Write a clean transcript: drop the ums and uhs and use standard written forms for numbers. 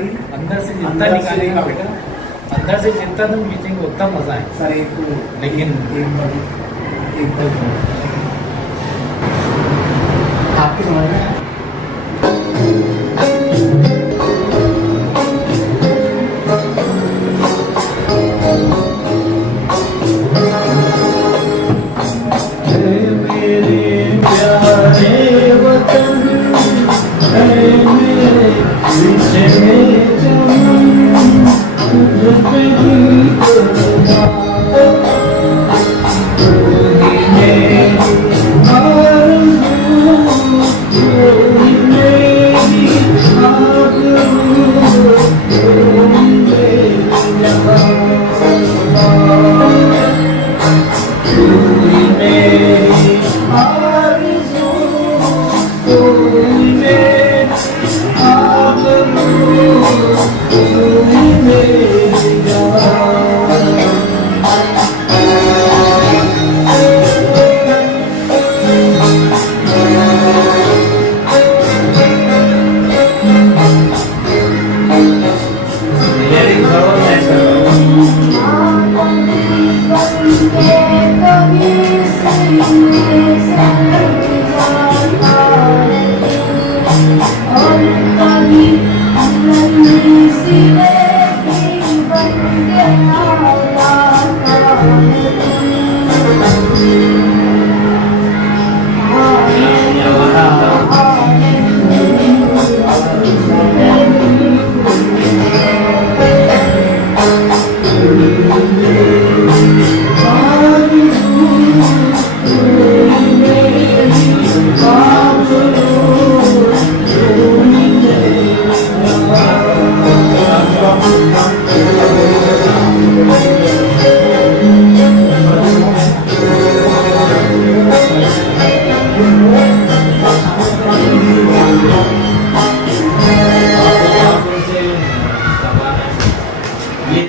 हमारी अंदर से जितना अंदर से निकालेगा बेटा, अंदर से जितना तुम खींचेंगे उतना मजा है। सर एक लेकिन एक बार आपकी समझ में आया? See